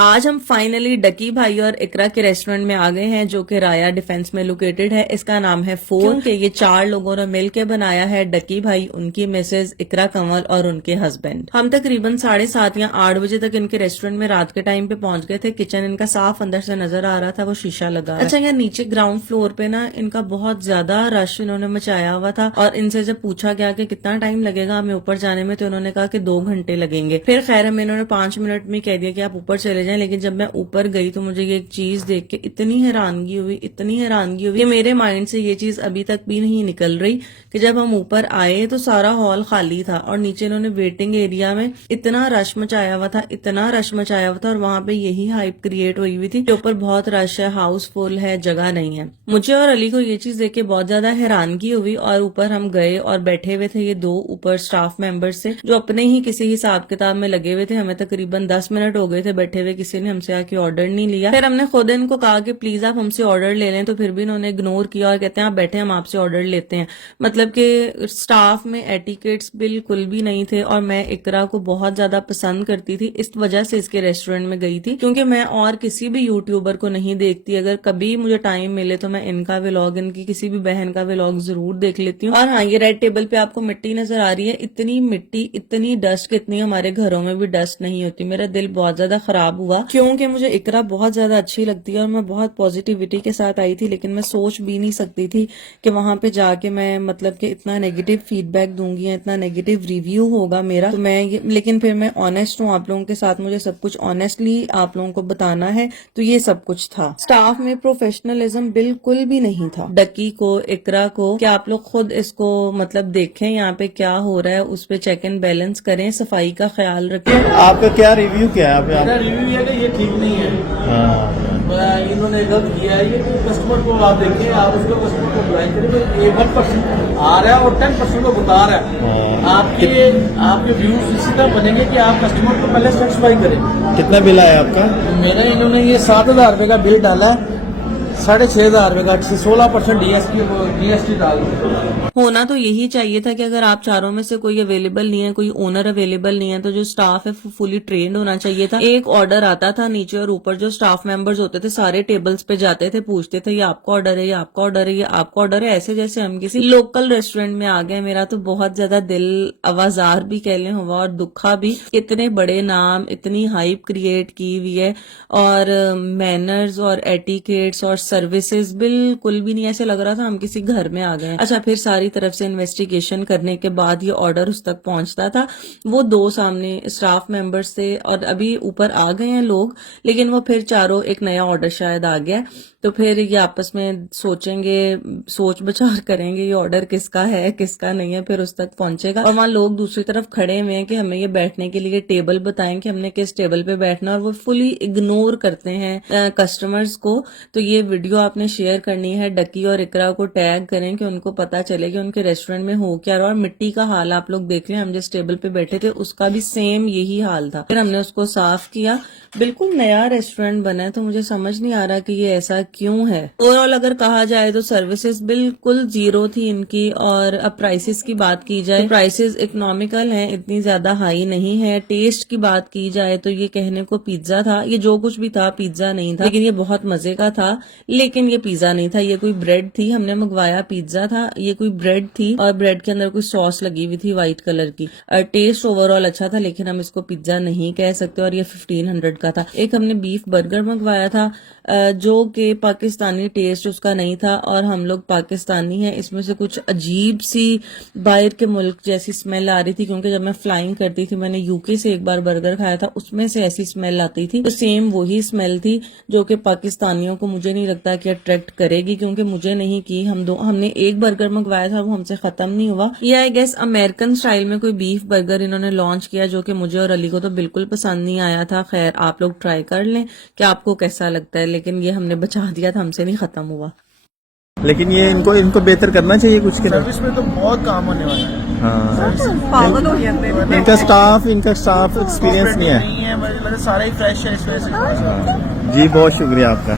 आज हम फाइनली डकी भाई और इकरा के रेस्टोरेंट में आ गए हैं जो कि राया डिफेंस में लोकेटेड है। इसका नाम है फोर के ये 4 लोगों ने मिलकर बनाया है। डकी भाई, उनकी मिसेज इकरा कंवल और उनके हस्बैंड। हम तकरीबन 7:30 या 8 बजे तक इनके रेस्टोरेंट में रात के टाइम पे पहुंच गए थे। किचन इनका साफ अंदर से नजर आ रहा था, वो शीशा लगा। अच्छा, यहाँ नीचे ग्राउंड फ्लोर पे ना इनका बहुत ज्यादा रश इन्होंने मचाया हुआ था और इनसे जब पूछा गया कि कितना टाइम लगेगा हमें ऊपर जाने में, तो उन्होंने कहा कि 2 घंटे लगेंगे। फिर खैर हमें इन्होंने 5 मिनट में कह दिया कि आप ऊपर चले जाएं। लेकिन जब मैं ऊपर गई तो मुझे ये एक चीज देख के इतनी हैरानगी हुई कि मेरे माइंड से ये चीज अभी तक भी नहीं निकल रही कि जब हम ऊपर आए तो सारा हॉल खाली था और नीचे इन्होंने वेटिंग एरिया में इतना रश मचाया हुआ था और वहां पे यही हाइप क्रिएट हुई हुई थी कि ऊपर बहुत रश है, हाउसफुल है, जगह नहीं है। मुझे और अली को ये चीज देख के बहुत ज्यादा हैरानगी हुई और ऊपर हम गए और बैठे हुए थे ये 2 ऊपर स्टाफ मेंबर्स से जो अपने ही किसी हिसाब किताब में लगे हुए थे। हमें तकरीबन 10 मिनट हो गए थे बैठे हुए, किसी ने हमसे आके ऑर्डर नहीं लिया। फिर हमने खुद इनको कहा कि प्लीज आप हमसे ऑर्डर ले लें, तो फिर भी इन्होंने इग्नोर किया और कहते हैं आप बैठे, हम आपसे ऑर्डर लेते हैं। मतलब कि स्टाफ में एटिकेट्स बिल्कुल भी नहीं थे। और मैं इकरा को बहुत ज्यादा पसंद करती थी, इस वजह से इसके रेस्टोरेंट में गई थी, क्योंकि मैं और किसी भी यूट्यूबर को नहीं देखती। अगर कभी मुझे टाइम मिले तो मैं इनका व्लॉग, इनकी किसी भी बहन का व्लॉग जरूर देख लेती हूँ। और हाँ, ये रेड टेबल पे आपको मिट्टी नजर आ रही है। इतनी मिट्टी, इतनी डस्ट, इतनी हमारे घरों में भी डस्ट नहीं होती। मेरा दिल बहुत ज्यादा खराब हुआ क्योंकि मुझे इकरा बहुत ज्यादा अच्छी लगती है और मैं बहुत पॉजिटिविटी के साथ आई थी, लेकिन मैं सोच भी नहीं सकती थी कि वहां पे जाके मैं मतलब कि इतना नेगेटिव फीडबैक दूंगी या इतना नेगेटिव रिव्यू होगा मेरा। तो लेकिन फिर मैं ऑनेस्ट हूँ आप लोगों के साथ, मुझे सब कुछ ऑनेस्टली आप लोगों को बताना है। तो ये सब कुछ था। स्टाफ में प्रोफेशनलिज्म बिल्कुल भी नहीं था। डकी को, इकरा को, क्या आप लोग खुद इसको मतलब देखें यहाँ पे क्या हो रहा है, उस पे चेक एंड बैलेंस करें, सफाई का ख्याल रखें। आपका क्या रिव्यू क्या है? मेरा रिव्यू ये है कि ये ठीक नहीं है। इन्होंने गलत किया है। ये कस्टमर को आप देखिए, आप उसको कस्टमर को बुलाई करिए। 1% आ रहा है और 10% को बता रहा है। आपके व्यूज इसी तरह बनेंगे कि आप कस्टमर को पहले सेटिस्फाई करें। कितना बिल आया आपका? मेरा इन्होंने ये 7,000 रुपये का बिल डाला है, 6,500 रुपये का 16% जीएसटी डाल दिया। होना तो यही चाहिए था कि अगर आप चारों में से कोई अवेलेबल नहीं है, कोई ओनर अवेलेबल नहीं है, तो जो स्टाफ है फुली ट्रेंड होना चाहिए था। एक ऑर्डर आता था नीचे और ऊपर जो स्टाफ मेंबर्स होते थे सारे टेबल्स पे जाते थे, पूछते थे ये आपका ऑर्डर है, ये आपका ऑर्डर है, ये आपका ऑर्डर है, ऐसे जैसे हम किसी लोकल रेस्टोरेंट में आ गए। मेरा तो बहुत ज्यादा दिल आवाजार भी कह लें हुआ और दुखा भी। इतने बड़े नाम, इतनी हाइप क्रिएट की हुई है और मैनर्स और एटिकेट्स और सर्विसेज बिल्कुल भी नहीं। ऐसे लग रहा था हम किसी घर में आ गए। अच्छा, फिर सारी तरफ से इन्वेस्टिगेशन करने के बाद ये ऑर्डर उस तक पहुंचता था। वो 2 सामने स्टाफ मेंबर्स थे और अभी ऊपर आ गए हैं लोग, लेकिन वो फिर चारों, एक नया ऑर्डर शायद आ गया, तो फिर ये आपस में सोचेंगे, सोच विचार करेंगे ये ऑर्डर किसका है किसका नहीं है, फिर उस तक पहुंचेगा। और वहां लोग दूसरी तरफ खड़े हुए हैं कि हमें ये बैठने के लिए टेबल बताएं कि हमने किस टेबल पे बैठना, और वो फुली इग्नोर करते हैं कस्टमर्स को। तो ये वीडियो आपने शेयर करनी है, डकी और इकरा को टैग करें कि उनको पता चले कि उनके रेस्टोरेंट में हो क्या रहा। और मिट्टी का हाल आप लोग देख लें, हम जिस टेबल पे बैठे थे उसका भी सेम यही हाल था। फिर हमने उसको साफ किया। बिल्कुल नया रेस्टोरेंट बना है, तो मुझे समझ नहीं आ रहा कि ये ऐसा क्यों है। ओवरऑल अगर कहा जाए तो सर्विसेज बिल्कुल जीरो थी इनकी। और अब प्राइसेस की बात की जाए, प्राइसेस इकोनॉमिकल हैं, इतनी ज्यादा हाई नहीं है। टेस्ट की बात की जाए तो ये कहने को पिज्जा था, ये जो कुछ भी था पिज्जा नहीं था, लेकिन ये बहुत मजे का था। लेकिन ये पिज्जा नहीं था, ये कोई ब्रेड थी। हमने मंगवाया पिज्जा था, ये कोई ब्रेड थी और ब्रेड के अंदर कोई सॉस लगी हुई थी व्हाइट कलर की। टेस्ट ओवरऑल अच्छा था, लेकिन हम इसको पिज्जा नहीं कह सकते। और ये 1500 का था। एक हमने बीफ बर्गर मंगवाया था जो कि पाकिस्तानी टेस्ट उसका नहीं था, और हम लोग पाकिस्तानी हैं, इसमें से कुछ अजीब सी बाहर के मुल्क जैसी स्मेल आ रही थी, क्योंकि जब मैं फ्लाइंग करती थी, मैंने यूके से एक बार बर्गर खाया था, उसमें से ऐसी स्मेल आती थी। तो सेम वही स्मेल थी जो कि पाकिस्तानियों को मुझे नहीं लगता कि अट्रैक्ट करेगी, क्योंकि मुझे नहीं की। हमने एक बर्गर मंगवाया था, वो हमसे खत्म नहीं हुआ। ये आई गेस अमेरिकन स्टाइल में कोई बीफ बर्गर इन्होंने लॉन्च किया, जो कि मुझे और अली को तो बिल्कुल पसंद नहीं आया था। खैर, आप लोग ट्राई कर लें कि आपको कैसा लगता है, लेकिन ये हमने बचा दिया था, हमसे नहीं खत्म हुआ। लेकिन ये इनको बेहतर करना चाहिए कुछ के। सर्विस में तो बहुत काम होने वाला है। हाँ, इनका स्टाफ एक्सपीरियंस नहीं है। सारा ही फ्रेश है इस वजह से। जी, बहुत शुक्रिया आपका।